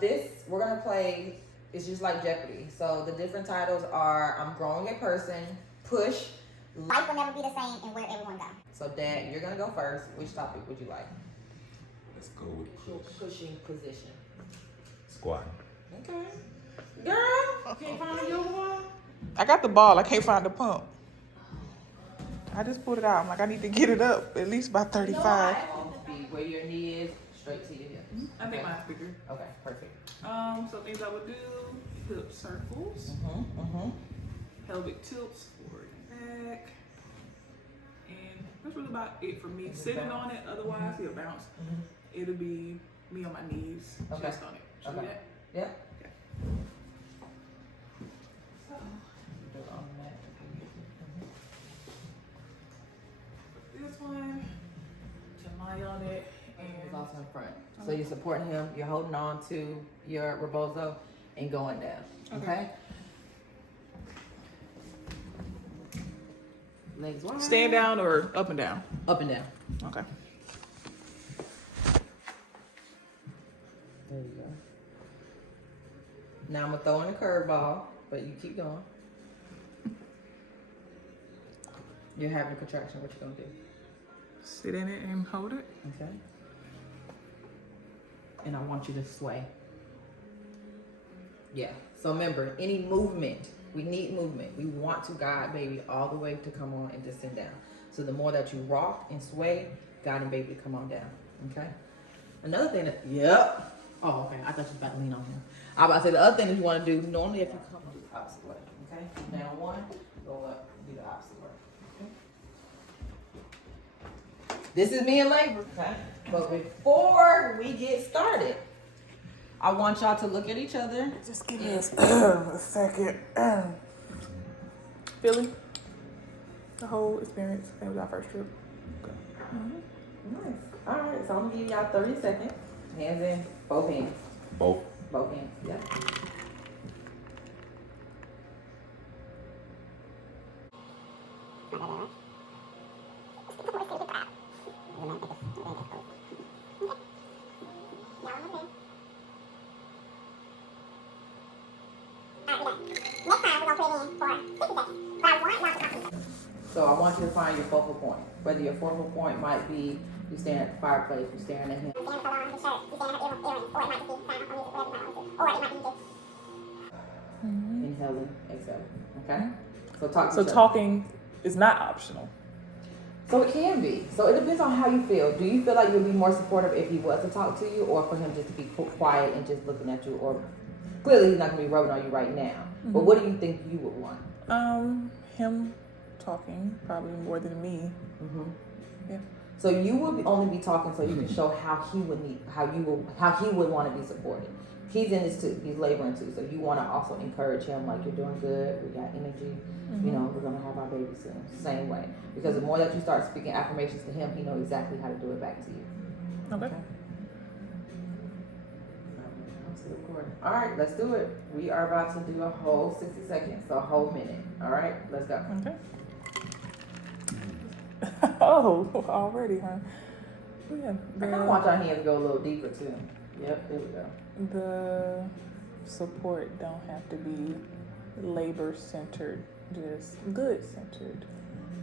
this we're gonna play. It's just like Jeopardy. So the different titles are: I'm growing a person, push. Life will never be the same, and where everyone goes. So Dad, you're gonna go first. Which topic would you like? Let's go with push. Pushing position. Squat. Okay. Girl, can't find your one. I got the ball. I can't find the pump. I just pulled it out. I'm like, I need to get it up at least by 35. Where your knee is, straight to your hips. I think mine's bigger. Okay, perfect. So things I would do: hip circles, pelvic tilts forward and back, and that's really about it for me. Sitting on it, otherwise it'll bounce. It'll be me on my knees, chest on it. Should we do that? Yeah. Okay. So this one to lie on it, and It's also in front. So you're supporting him, you're holding on to your rebozo and going down. Okay? Legs wide. stand down or up and down? Up and down. Okay. There you go. Now I'm gonna throw in a curveball, but you keep going. You're having a contraction, what you gonna do? Sit in it and hold it. Okay. And I want you to sway. Yeah. So remember, any movement, we need movement. We want to guide baby all the way to come on and descend down. So the more that you rock and sway, guiding baby to come on down. Okay. Another thing that, yep. Oh, okay. I thought you was about to lean on him. I was about to say the other thing that you want to do, normally if you come, do the opposite way. Okay. Down one, go up, do the opposite way. Okay. This is me in labor. Okay. But before we get started, I want y'all to look at each other. Just give me a second. Philly, the whole experience. That was our first trip. Okay. Nice. All right, so I'm gonna give y'all 30 seconds. Hands in, both hands. Both. Both hands, yeah. So I want you to find your focal point. Whether your focal point might be you staring at the fireplace, you staring at him. Inhaling, exhaling. Okay? So talk to So each other. talking is not optional. So it can be. So it depends on how you feel. Do you feel like you'll be more supportive if he was to talk to you, or for him just to be quiet and just looking at you? Or clearly he's not gonna be rubbing on you right now. But what do you think you would want? Him talking probably more than me. Yeah. So you would only be talking so you can show how he would need, how he would want to be supported. He's in this too. He's laboring too. So you want to also encourage him, like, you're doing good. We got energy. You know, we're gonna have our baby soon. Same way. Because the more that you start speaking affirmations to him, he knows exactly how to do it back to you. Okay. All right, let's do it. We are about to do a whole 60 seconds, so a whole minute. All right, let's go. Okay. Oh, already, huh? Yeah. I kind of want your hands to go a little deeper too. Yep, there we go. The support don't have to be labor centered, just good centered.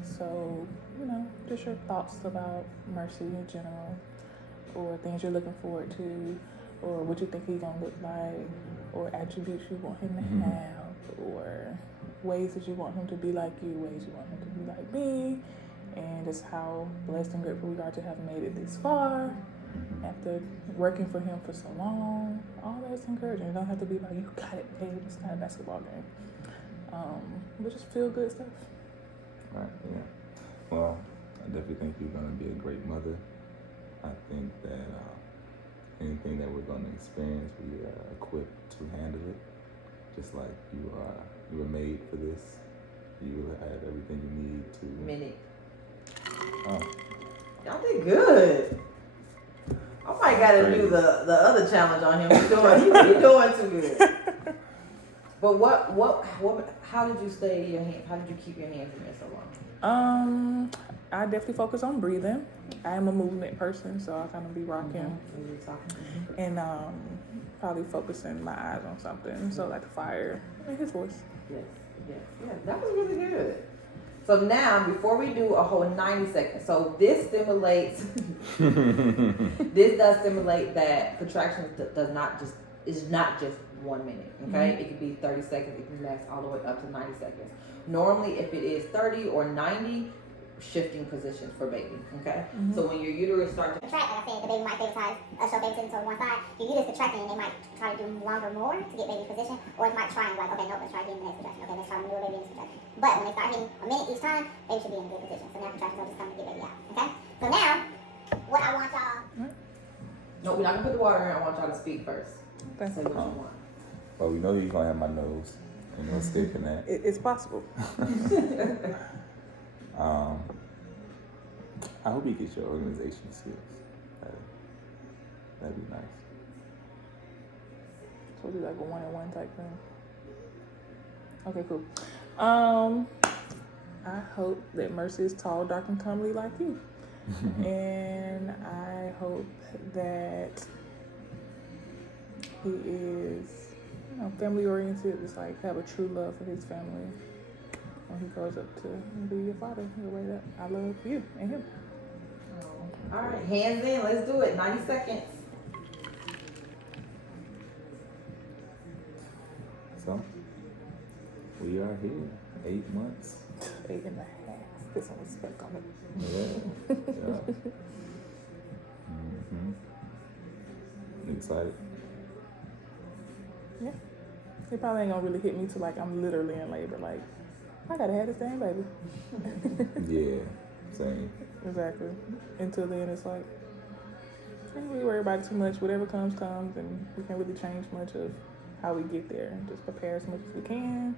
So, you know, just your thoughts about mercy in general, or things you're looking forward to, or what you think he's gonna look like, or attributes you want him to have, or ways that you want him to be like you, ways you want him to be like me, and just how blessed and grateful we are to have made it this far after working for him for so long. All that's encouraging. It don't have to be like, you got it, babe. It's not a basketball game. But just feel good stuff. Right, yeah. Well, I definitely think you're going to be a great mother. I think that anything that we're going to experience, we are equipped to handle it. Just like you were made for this. You have everything you need to. Minute. Oh. Y'all did good. I might gotta do the other challenge on him. He's doing too good. But how did you stay your hand? How did you keep your hands in there so long? I definitely focus on breathing. I am a movement person, so I kind of be rocking. So you were talking. And probably focusing my eyes on something. So like fire and his voice. Yes, yeah, that was really good. So now, before we do a whole 90 seconds, so this stimulates, this does stimulate that contractions is not just 1 minute, okay? It could be 30 seconds, it can last all the way up to 90 seconds. Normally, if it is 30 or 90, shifting positions for baby, okay? So when your uterus starts to Contract, like I said, the baby might favoritism, show favoritism to one side. Your uterus contracting, and they might try to do longer more to get baby in position, or it might try and like, okay, no, let's try again in the next contraction. Okay, let's try to move baby in this contraction. But when they start hitting a minute each time, baby should be in a good position. So now contractions will just come to get baby out. Okay? So now, what I want y'all. No, we're not gonna put the water in. I want y'all to speak first. That's Say what you want. Well, we know you're gonna have my nose. Ain't no escaping that. It's possible. I hope you get your organization skills. That'd be nice. So do like a 1-on-1 type thing. Okay, cool. I hope that Mercy is tall, dark, and comely like you. And I hope that he is, family oriented, just like have a true love for his family when he grows up to be your father the way that I love you and him. All right, hands in. Let's do it. 90 seconds. So, we are here. 8 months. 8.5. Put some respect on it. Yeah. You excited? Yeah. It probably ain't gonna really hit me till like I'm literally in labor. Like, I gotta have this damn baby. Yeah, same. Exactly. Until then, it's like, can't really worry about it too much. Whatever comes, and we can't really change much of how we get there. Just prepare as much as we can,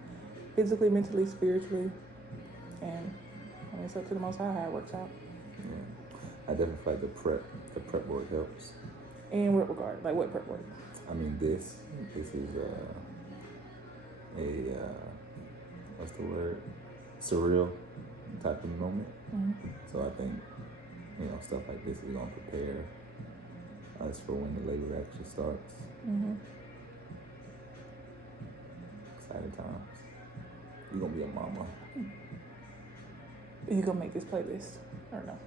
physically, mentally, spiritually, and it's up to the Most High how it works out. Yeah. I definitely feel like the prep work helps. In what regard? Like what prep work? I mean, this is what's the word? Surreal type of moment. So I think, stuff like this is gonna prepare us for when the labor actually starts. Exciting times. You're gonna be a mama. You gonna make this playlist or no?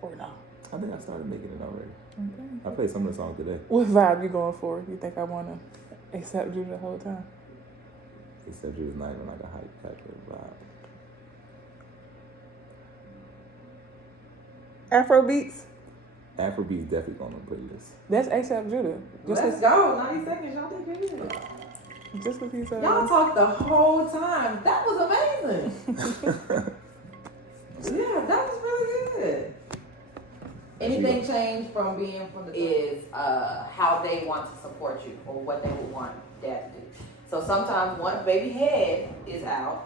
Or no? I think I started making it already. Okay. I played some of the songs today. What vibe you going for? You think I wanna accept you the whole time? Except it was not even like a hype type of vibe. Afrobeats? Afrobeat's definitely on the playlist. That's ASAP Judah. Let's go. 90 seconds. Y'all did good. Just what he said. Y'all talked the whole time. That was amazing. Yeah, that was really good. Anything changed from being from the is how they want to support you or what they would want dad to do. So sometimes once baby head is out,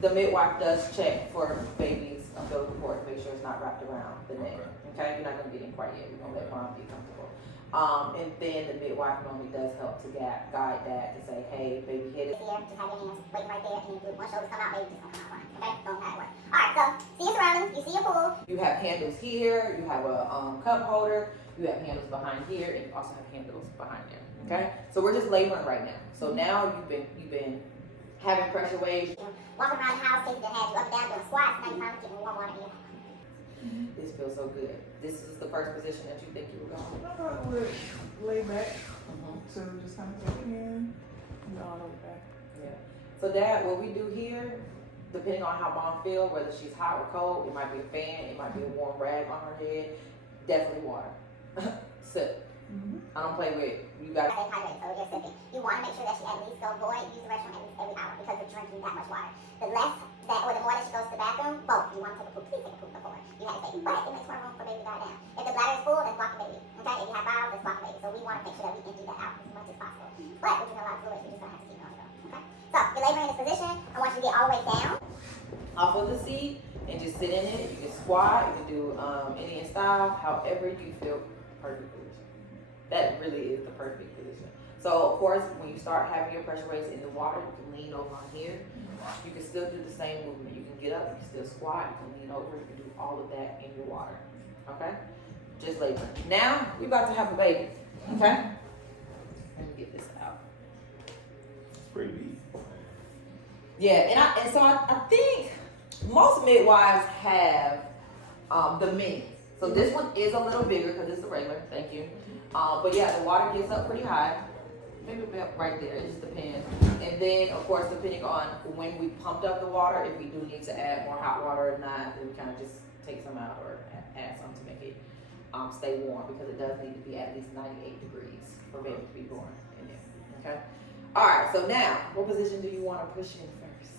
the midwife does check for baby's umbilical cord to make sure it's not wrapped around the neck. Okay, you're not gonna get in quite yet. We're gonna let mom be comfortable. And then the midwife normally does help to guide dad to say, hey, baby head is Here, just have your hands waiting right there, and then once shoulders come out, baby just gonna come out fine. Okay? Don't have to worry. Alright, so see your surroundings, you see your pool. You have handles here, you have a cup holder, you have handles behind here, and you also have handles behind there. Okay? So we're just laboring right now. So now you've been having pressure waves. Walking around the house, taking the head, you up and down, doing squats, now you're finally getting warm water in your head. This feels so good. This is the first position that you think you were going. I thought we would lay back. So just kind of take it in and all over back. Yeah. So dad, what we do here, depending on how mom feels, whether she's hot or cold, it might be a fan, it might be a warm rag on her head, definitely water. Sip. I don't play with you guys. Stay hydrated, so you're sipping. You want to make sure that she at least go void, use the restroom at least every hour because you're drinking that much water. The less that, or the more that she goes to the bathroom, both. You want to take a poop, please take a poop before you have a baby. But it makes more room for baby to die down. If the bladder is full, that's blocking baby. Okay? If you have bowels, that's blocking baby. So we want to make sure that we empty that out as much as possible. But we drink a lot of fluids, we're just going to have to keep going. Okay? So you're laboring in this position. I want you to get all the way down. Off of the seat and just sit in it. You can squat, you can do Indian style, however you feel perfect position. That really is the perfect position. So of course, when you start having your pressure waves in the water, you can lean over on here. You can still do the same movement. You can get up, you can still squat, you can lean over, you can do all of that in your water. Okay? Just labor. Now we about to have a baby. Okay? Let me get this out. Pretty deep. Yeah, and so I think most midwives have the mini. So this one is a little bigger because it's the regular. Thank you. But yeah, the water gets up pretty high. Maybe about right there. It just depends. And then, of course, depending on when we pumped up the water, if we do need to add more hot water or not, then we kind of just take some out or add some to make it stay warm, because it does need to be at least 98 degrees for baby to be born in there. Okay. All right. So now, what position do you want to push in first?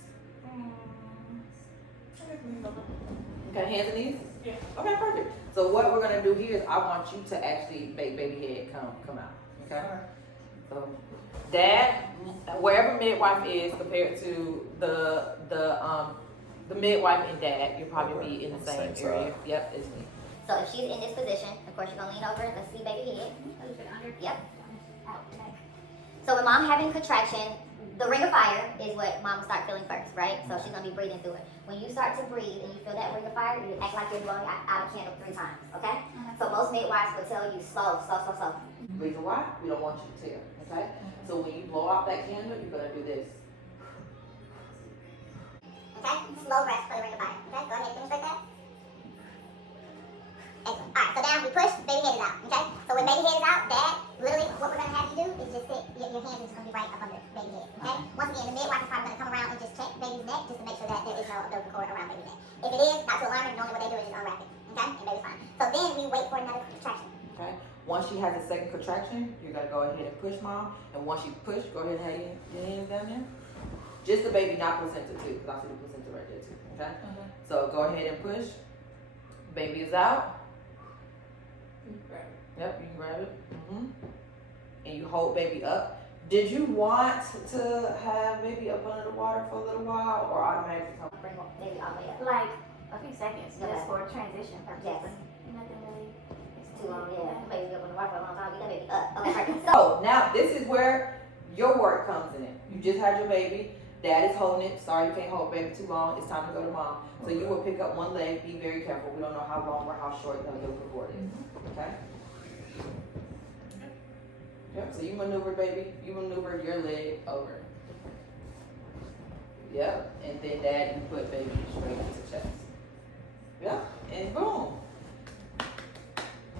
Okay, hands and knees? Yeah. Okay, perfect. So what we're gonna do here is I want you to actually make baby head come out. Okay? So dad, wherever midwife is compared to the midwife and dad, you'll probably be in the same Same area. side. Yep, it's me. So if she's in this position, of course you're gonna lean over. Let's see baby head. Yep. So when mom having contraction, the ring of fire is what mom will start feeling first, right? So she's gonna be breathing through it. When you start to breathe and you feel that ring of fire, you act like you're blowing out a candle 3 times, okay? So most midwives will tell you slow, slow, slow, slow. Reason why? We don't want you to tear. Okay? So when you blow out that candle, you're gonna do this. Okay? Slow breath for the ring of fire. Okay? Go ahead and demonstrate that. Excellent. Alright, so now we push, baby head is out. Okay? So when baby head is out, dad, literally what we're gonna have you do is just sit, your hands are just gonna be right up under baby head. Okay? Once again, the midwife is probably gonna come around and just check baby's neck just to make sure that there is no umbilical cord around baby's neck. If it is, not to alarm her, normally what they do is just unwrap it. Okay? And baby's fine. So then we wait for another contraction. Okay? Once she has a second contraction, you're gonna go ahead and push mom. And once you push, go ahead and have your hands down there. Just the baby, not placenta too, because I see the placenta right there too. Okay? So go ahead and push. Baby is out. Yep, you can grab it. And you hold baby up. Did you want to have baby up under the water for a little while, or automatically come? Bring baby all the way up. Like a few seconds, Okay. just for transition purposes. Yes. Nothing really. Too long, yeah. Baby up on the water for a long time. Get that baby up. Okay, perfect. So now this is where your work comes in. You just had your baby. Dad is holding it. Sorry, you can't hold baby too long. It's time to go to mom. So you will pick up one leg. Be very careful. We don't know how long or how short the umbilical cord is. Okay? Yep. So you maneuver, baby. You maneuver your leg over. Yep. And then dad, you put baby straight into chest. Yep. And boom.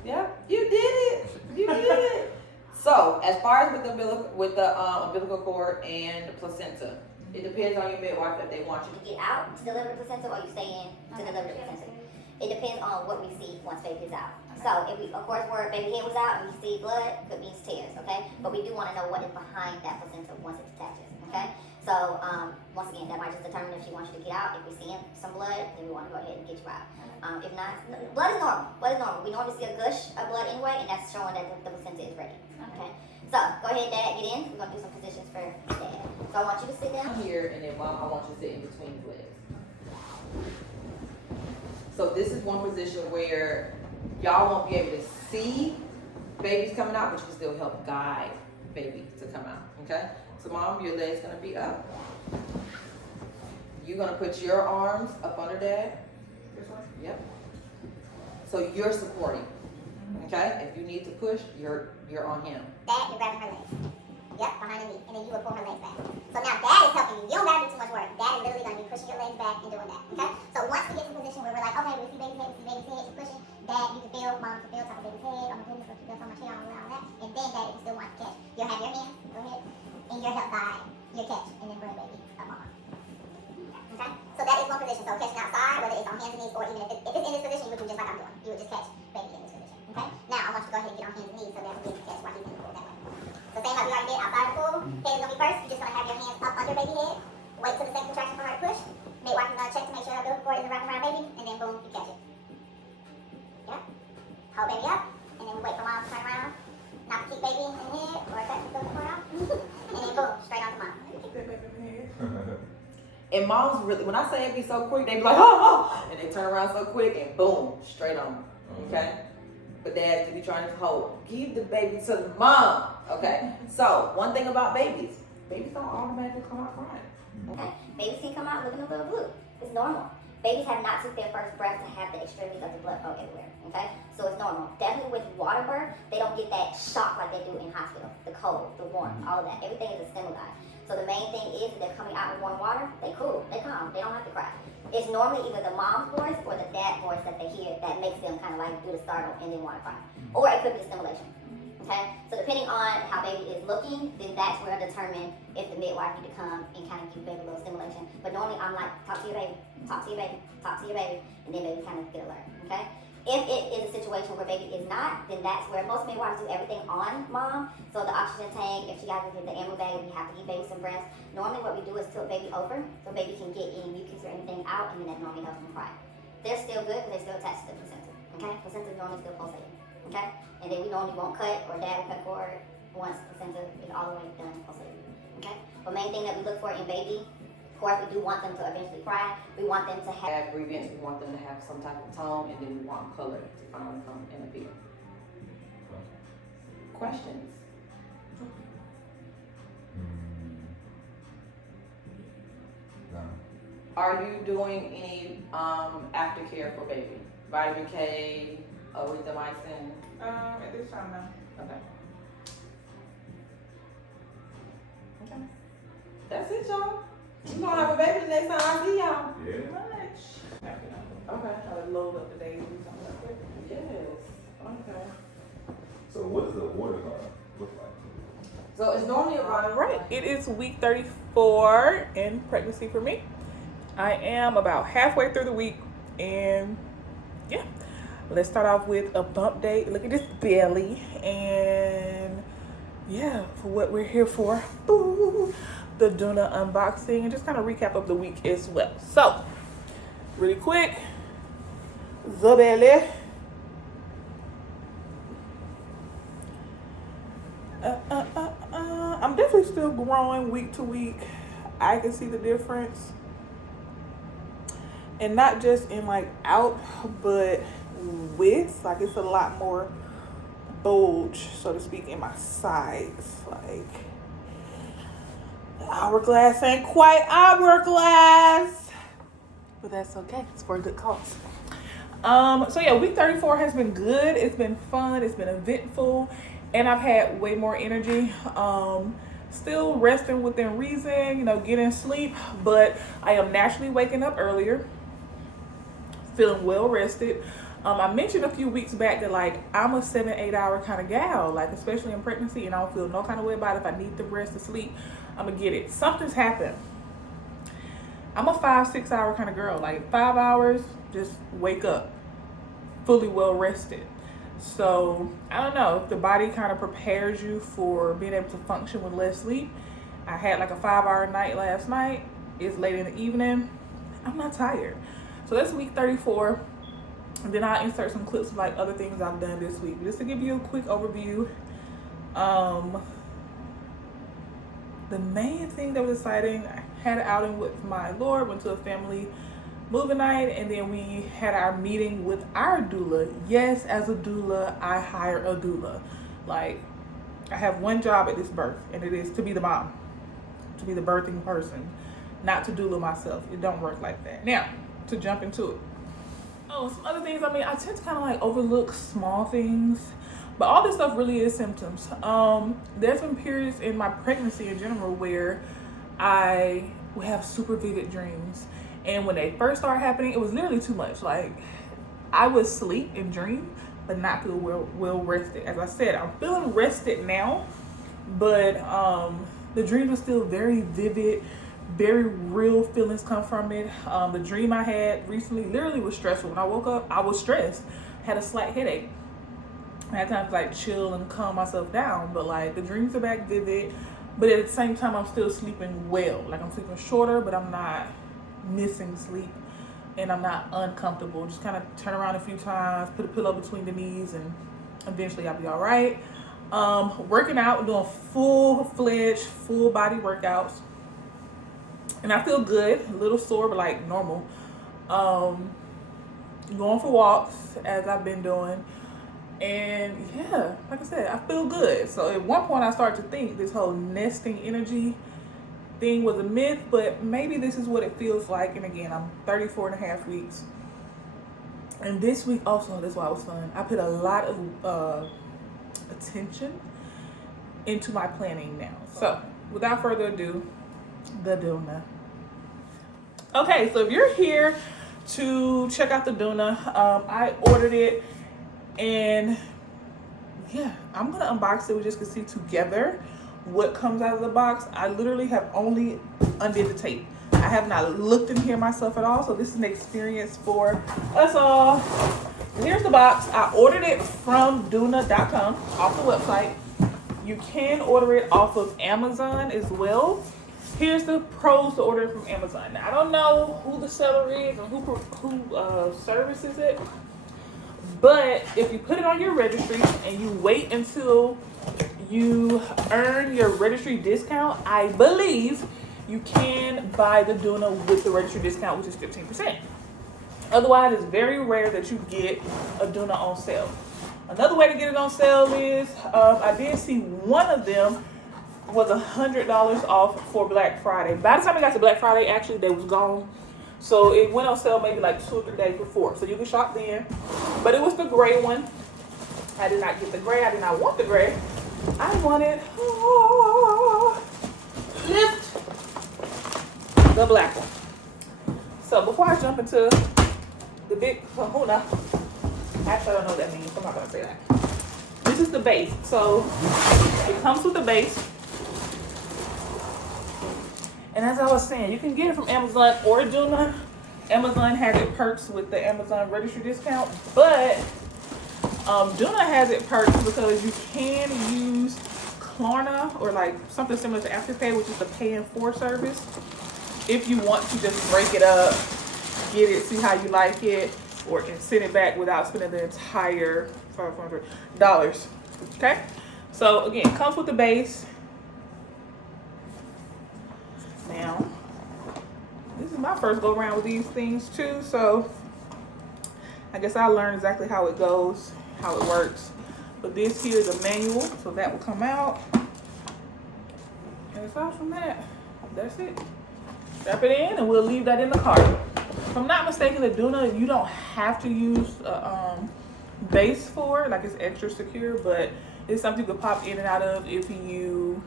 Yep. You did it. You did it. So, as far as with the umbilical cord and the placenta, it depends on your midwife if they want you to. Get out to deliver the placenta or you stay in to deliver the placenta. It depends on what we see once baby is out. So if we, of course, where baby head was out and we see blood, could mean tears, okay? But we do want to know what is behind that placenta once it detaches, okay? So once again, that might just determine if she wants you to get out. If we see some blood, then we want to go ahead and get you out. If not, blood is normal. Blood is normal. We normally see a gush of blood anyway, and that's showing that the placenta is ready. Okay. So go ahead, Dad, get in. We're gonna do some positions for Dad. So I want you to sit down Here, and then mom, I want you to sit in between his legs. So this is one position where y'all won't be able to see babies coming out, but you can still help guide baby to come out. Okay. So mom, your leg's gonna be up. You're gonna put your arms up under Dad. Yep. So you're supporting. Okay? If you need to push, you're on him. Dad, you're grabbing her legs. Yep, behind the knee. And then you will pull her legs back. So now Dad is helping you. You don't gotta do too much work. Dad is literally gonna be pushing your legs back and doing that. Okay? So once we get to a position where we're like, okay, we see baby's head, she's pushing. Dad, you can feel, mom can feel top of baby's head. Oh my goodness, look, you feel so much hair all around that. And then Dad, if you still want to catch, you'll have your hands, go ahead, and you'll help guide your catch, and then bring baby up on. Okay? So that is one position. So catching outside, whether it's on hands and knees, or even if it's in this position, you would do just like I'm doing. You would just catch baby in this position. Okay? Now I want you to go ahead and get on hands and knees so that we can catch while he's in the pool that way. So same like we already did outside the pool. Head is gonna be first. You're just gonna have your hands up under baby head. Wait till the second contraction for her to push. Midwife is gonna check to make sure her umbilical cord isn't wrapping around baby, and then boom, you catch it. Yep. Hold baby up, and then we wait for mom to turn around. Not to keep baby in the head or cut the umbilical cord out. And then boom, straight on to mom. And moms really, when I say it be so quick, they be like, oh, and they turn around so quick and boom, straight on. Okay? But dad, you be trying to hold, give the baby to the mom. Okay? So, one thing about babies don't automatically come out crying. Okay? Babies can come out looking a little blue. It's normal. Babies have not took their first breath to have the extremities of the blood flow everywhere, okay? So it's normal. Definitely with water birth, they don't get that shock like they do in hospital. The cold, the warmth, all of that. Everything is a stimuli. So the main thing is if they're coming out with warm water, they cool, they calm, they don't have to cry. It's normally either the mom's voice or the dad's voice that they hear that makes them kind of like do the startle and then want to cry. Or it could be stimulation. Okay, so depending on how baby is looking, then that's where I determine if the midwife need to come and kind of give baby a little stimulation. But normally I'm like, talk to your baby, talk to your baby, talk to your baby, and then baby kind of get alert. Okay, if it is a situation where baby is not, then that's where most midwives do everything on mom. So the oxygen tank, if she got to get the amber bag, we have to give baby some breast. Normally what we do is tilt baby over so baby can get any mucus or anything out, and then that normally helps them cry. They're still good because they're still attached to the placenta. Okay, placenta is normally still pulsating. Okay, and then we normally won't cut, or dad will cut cord once the placenta is all the way done pulsating. Okay, but main thing that we look for in baby, of course, we do want them to eventually cry. We want them to have grievance, we want them to have some type of tone, and then we want color to finally come and appear. Questions? No. Are you doing any aftercare for baby? Vitamin K, erythromycin? At this time, no. Okay. Okay. That's it, y'all. You gonna have a baby the next time I see y'all. Yeah. Okay. I would load up the days or something like that. Yes. Okay. So what is the order gonna look like? So it's normally All around right, it is week 34 in pregnancy for me. I am about halfway through the week, and yeah, let's start off with a bump date. Look at this belly, and yeah, for what we're here for, ooh, the DOONA unboxing, and just kind of recap of the week as well. So, really quick, the belly. I'm definitely still growing week to week. I can see the difference, and not just in like out, but width. Like it's a lot more bulge, so to speak, in my sides. Like the hourglass ain't quite hourglass, but that's okay. It's for a good cause. So yeah, week 34 has been good. It's been fun. It's been eventful. And I've had way more energy. Still resting within reason, getting sleep, but I am naturally waking up earlier, feeling well rested. I mentioned a few weeks back that like I'm a 7-8 hour kind of gal, like especially in pregnancy, and I don't feel no kind of way about it. If I need the rest to sleep, I'm gonna get it. Something's happened. I'm a 5-6 hour kind of girl. Like 5 hours, just wake up, fully well rested. So I don't know if the body kind of prepares you for being able to function with less sleep. I had like a 5-hour night last night. It's late in the evening. I'm not tired. So that's week 34. And then I'll insert some clips of like other things I've done this week. Just to give you a quick overview. The main thing that was exciting, I had an outing with my Lord, went to a family movie night, and then we had our meeting with our doula. Yes, as a doula, I hire a doula. Like, I have one job at this birth, and it is to be the mom, to be the birthing person, not to doula myself. It don't work like that. Now, to jump into it. Oh, some other things. I tend to kind of like overlook small things, but all this stuff really is symptoms. There's been periods in my pregnancy in general where I would have super vivid dreams. And when they first started happening, it was literally too much. Like, I would sleep and dream, but not feel well rested. As I said, I'm feeling rested now, but the dreams were still very vivid, very real feelings come from it. The dream I had recently literally was stressful. When I woke up, I was stressed. I had a slight headache. I had time to like chill and calm myself down, but like the dreams are back vivid, but at the same time, I'm still sleeping well. Like I'm sleeping shorter, but I'm not missing sleep, and I'm not uncomfortable. Just kind of turn around a few times, put a pillow between the knees, and eventually I'll be all right. Working out, doing full-fledged, full body workouts, and I feel good. A little sore, but like normal. Going for walks as I've been doing, and yeah, like I said, I feel good. So at one point I started to think this whole nesting energy thing was a myth, but maybe this is what it feels like. And again, I'm 34 and a half weeks. And this week also, that's why it was fun. I put a lot of attention into my planning now. So without further ado, the DOONA. Okay, so if you're here to check out the DOONA, I ordered it, and yeah, I'm gonna unbox it. We just can see together what comes out of the box. I literally have only undid the tape. I have not looked in here myself at all, so this is an experience for us all. Here's the box. I ordered it from DOONA.com, off the website. You can order it off of Amazon as well. Here's the pros to order it from Amazon. Now, I don't know who the seller is and who services it, but if you put it on your registry and you wait until you earn your registry discount, I believe you can buy the DOONA with the registry discount, which is 15%. Otherwise, it's very rare that you get a DOONA on sale. Another way to get it on sale is, I did see one of them was $100 off for Black Friday. By the time I got to Black Friday, actually, they was gone. So it went on sale maybe like 2 or 3 days before. So you can shop then. But it was the gray one. I did not get the gray. I did not want the gray. I wanted lift the black one. So before I jump into the big kahuna, actually I don't know what that means. I'm not gonna say that. This is the base. So it comes with the base. And as I was saying, you can get it from Amazon or DOONA. Amazon has it perks with the Amazon registry discount, but DOONA has it perks because you can use Klarna or like something similar to Afterpay, which is the pay in 4 service. If you want to just break it up, get it, see how you like it, or can send it back without spending the entire $500. Okay? So again, it comes with the base. Now, this is my first go around with these things too, so I guess I learned exactly how it goes, how it works. But this here is a manual, so that will come out. And aside from that, that's it. Strap it in and we'll leave that in the cart. If I'm not mistaken, the DOONA, you don't have to use a base for, like it's extra secure, but it's something you can pop in and out of if you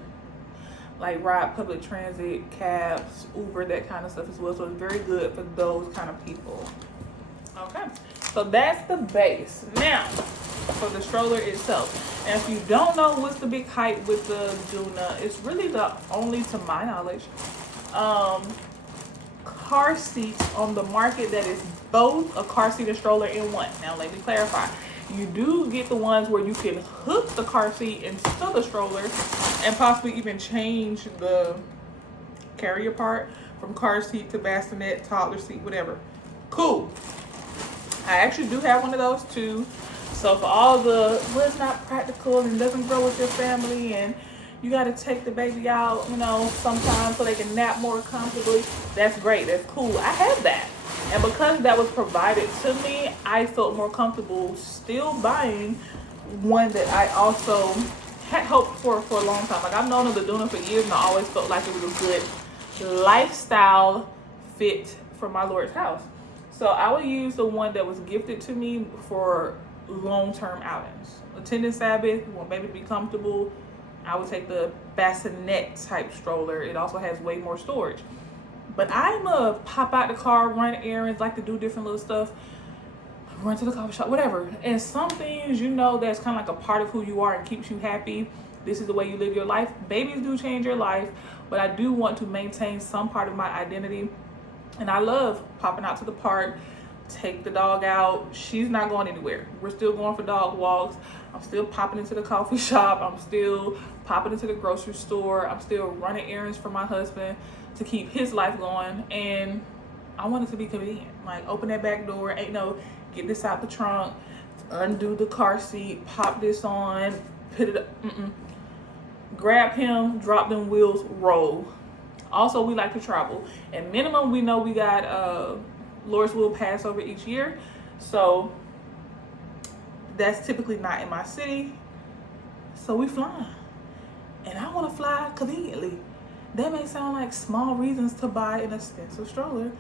like ride public transit, cabs, Uber, that kind of stuff as well. So it's very good for those kind of people. Okay, so that's the base. Now, for the stroller itself. And if you don't know what's the big hype with the DOONA, it's really the only, to my knowledge, car seats on the market that is both a car seat and stroller in one. Now, let me clarify. You do get the ones where you can hook the car seat into the stroller and possibly even change the carrier part from car seat to bassinet, toddler seat, whatever. Cool. I actually do have one of those too. So for all the, well, it's not practical and doesn't grow with your family and you got to take the baby out, you know, sometimes so they can nap more comfortably, that's great. That's cool. I have that. And because that was provided to me, I felt more comfortable still buying one that I also had hoped for a long time. Like, I've known of the DOONA for years and I always felt like it was a good lifestyle fit for my Lord's house. So I would use the one that was gifted to me for long-term outings. Attending Sabbath, you want baby to be comfortable, I would take the bassinet type stroller. It also has way more storage. But I'm a pop out the car, run errands, like to do different little stuff, run to the coffee shop, whatever. And some things, you know, that's kind of like a part of who you are and keeps you happy. This is the way you live your life. Babies do change your life, but I do want to maintain some part of my identity. And I love popping out to the park, take the dog out. She's not going anywhere. We're still going for dog walks. I'm still popping into the coffee shop. I'm still popping into the grocery store. I'm still running errands for my husband to keep his life going. And I want it to be convenient. Like, open that back door. Ain't no get this out the trunk, undo the car seat, pop this on, put it up. Grab him, drop them wheels, roll. Also, we like to travel. And minimum, we know we got Lord's Will Passover each year. So that's typically not in my city. So we fly. And I want to fly conveniently. That may sound like small reasons to buy an expensive stroller,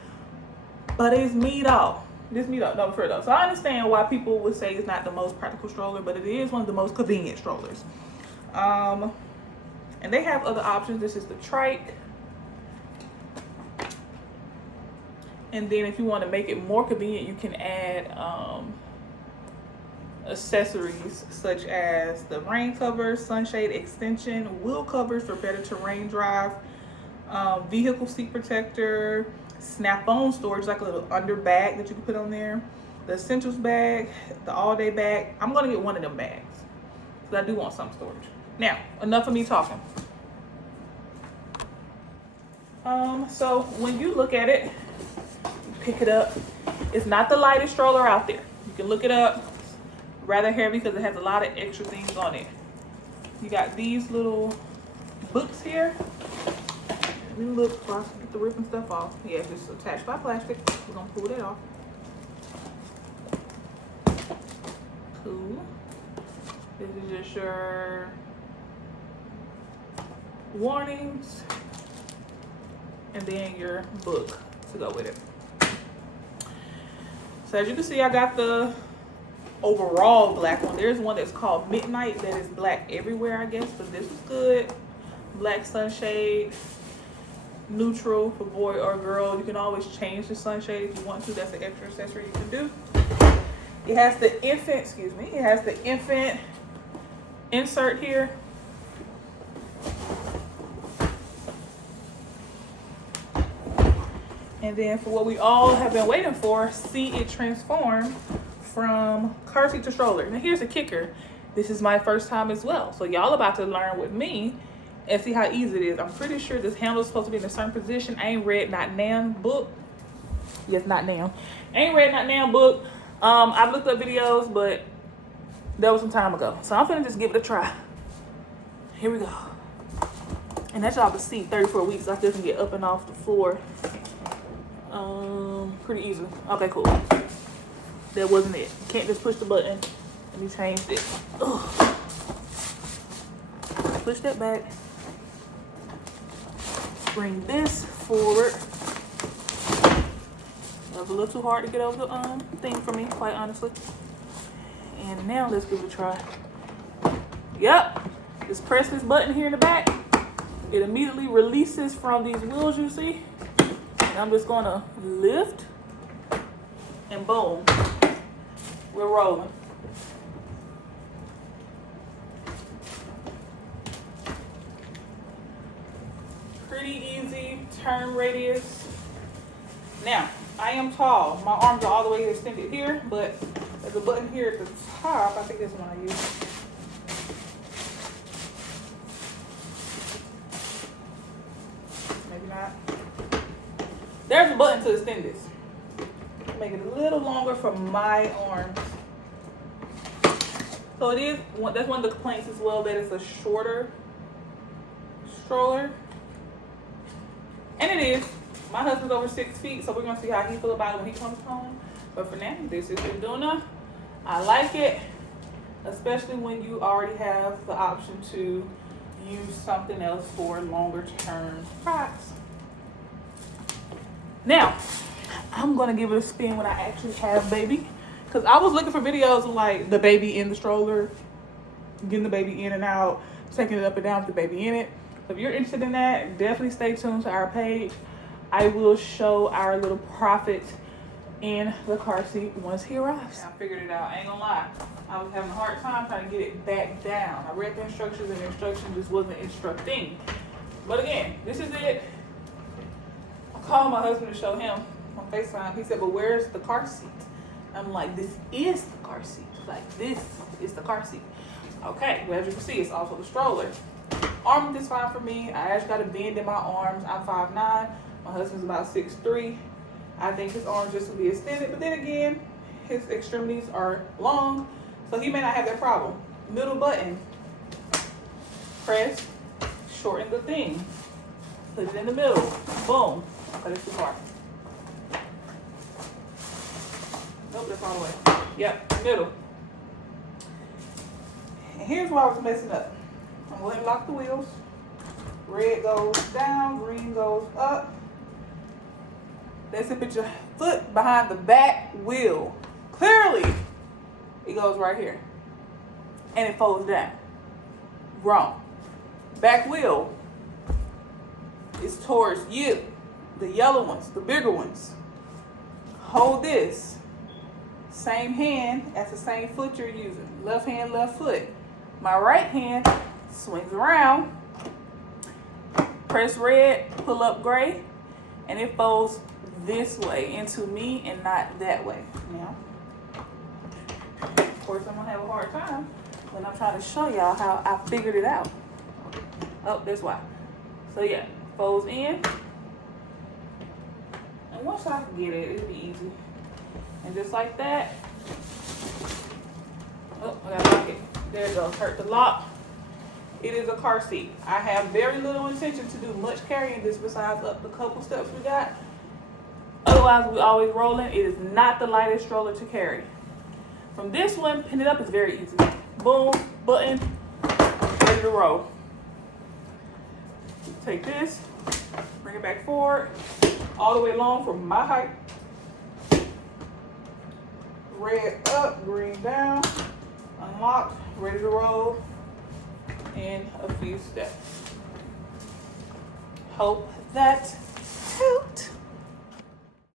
but it's me though. This me though, no, for though. So I understand why people would say it's not the most practical stroller, but it is one of the most convenient strollers. And they have other options. This is the trike. And then if you want to make it more convenient, you can add accessories such as the rain cover, sunshade extension, wheel covers for better terrain drive, vehicle seat protector, snap-on storage, like a little under bag that you can put on there, the essentials bag, the all-day bag. I'm gonna get one of them bags because I do want some storage. Now, enough of me talking. So when you look at it, pick it up. It's not the lightest stroller out there. You can look it up. Rather heavy because it has a lot of extra things on it. You got these little books here. Let me look before I get the ripping stuff off. Yeah, it's attached by plastic. We're gonna pull that off. Cool. This is just your warnings and then your book to go with it. So as you can see, I got the overall black one. There's one that's called Midnight that is black everywhere, I guess, but this is good. Black sunshade, neutral for boy or girl. You can always change the sunshade if you want to. That's an extra accessory you can do. It has the infant, it has the infant insert here. And then for what we all have been waiting for, see it transform from car seat to stroller. Now here's the kicker. This is my first time as well. So y'all about to learn with me and see how easy it is. I'm pretty sure this handle is supposed to be in a certain position. I ain't read not now book. Yes, not now. I ain't read not now book. I've looked up videos, but that was some time ago. So I'm finna just give it a try. Here we go. And that y'all can see 34 weeks. I still can get up and off the floor. Pretty easily. Okay, cool. That wasn't it. Can't just push the button. Let me change this. Ugh. Push that back. Bring this forward. That was a little too hard to get over the thing for me, quite honestly. And now let's give it a try. Yep. Just press this button here in the back. It immediately releases from these wheels you see. And I'm just gonna lift and boom. We're rolling. Pretty easy turn radius. Now, I am tall. My arms are all the way extended here, but there's a button here at the top. I think this one I use. Maybe not. There's a button to extend this. Make it a little longer for my arms. So it is, that's one of the complaints as well, that it's a shorter stroller. And it is. My husband's over 6 feet, so we're gonna see how he feels about it when he comes home. But for now, this is the DOONA. I like it, especially when you already have the option to use something else for longer term rides. Now, I'm gonna give it a spin when I actually have baby. Cause I was looking for videos of like the baby in the stroller, getting the baby in and out, taking it up and down with the baby in it. So if you're interested in that, definitely stay tuned to our page. I will show our little prophet in the car seat once he arrives. I figured it out, I ain't gonna lie. I was having a hard time trying to get it back down. I read the instructions and the instructions just wasn't instructing. But again, this is it. I called my husband to show him on FaceTime. He said, but where's the car seat? I'm like, this is the car seat. Like, this is the car seat. Okay, well, as you can see, it's also the stroller. Arm is fine for me. I actually got a bend in my arms. I'm 5'9". My husband's about 6'3". I think his arms just will be extended. But then again, his extremities are long, so he may not have that problem. Middle button. Press, shorten the thing. Put it in the middle. Boom. Cut it too far. Nope, that's all the way. Yep, middle. And here's where I was messing up. I'm going to lock the wheels. Red goes down, green goes up. That's it. Put your foot behind the back wheel. Clearly, it goes right here. And it folds down. Wrong. Back wheel is towards you. The yellow ones, the bigger ones. Hold this. Same hand as the same foot you're using. Left hand, left foot. My right hand swings around. Press red, pull up gray, and it folds this way into me and not that way. Now, of course, I'm gonna have a hard time when I'm trying to show y'all how I figured it out. Oh, that's why. So yeah, folds in. And once I can get it, it'll be easy. And just like that. Oh, I gotta lock it. There it goes. Hurt the lock. It is a car seat. I have very little intention to do much carrying this besides up the couple steps we got. Otherwise, we always rolling. It is not the lightest stroller to carry. From this one, pin it up is very easy. Boom, button, ready to roll. Take this, bring it back forward, all the way along from my height. Red up, green down, unlocked, ready to roll in a few steps. Hope that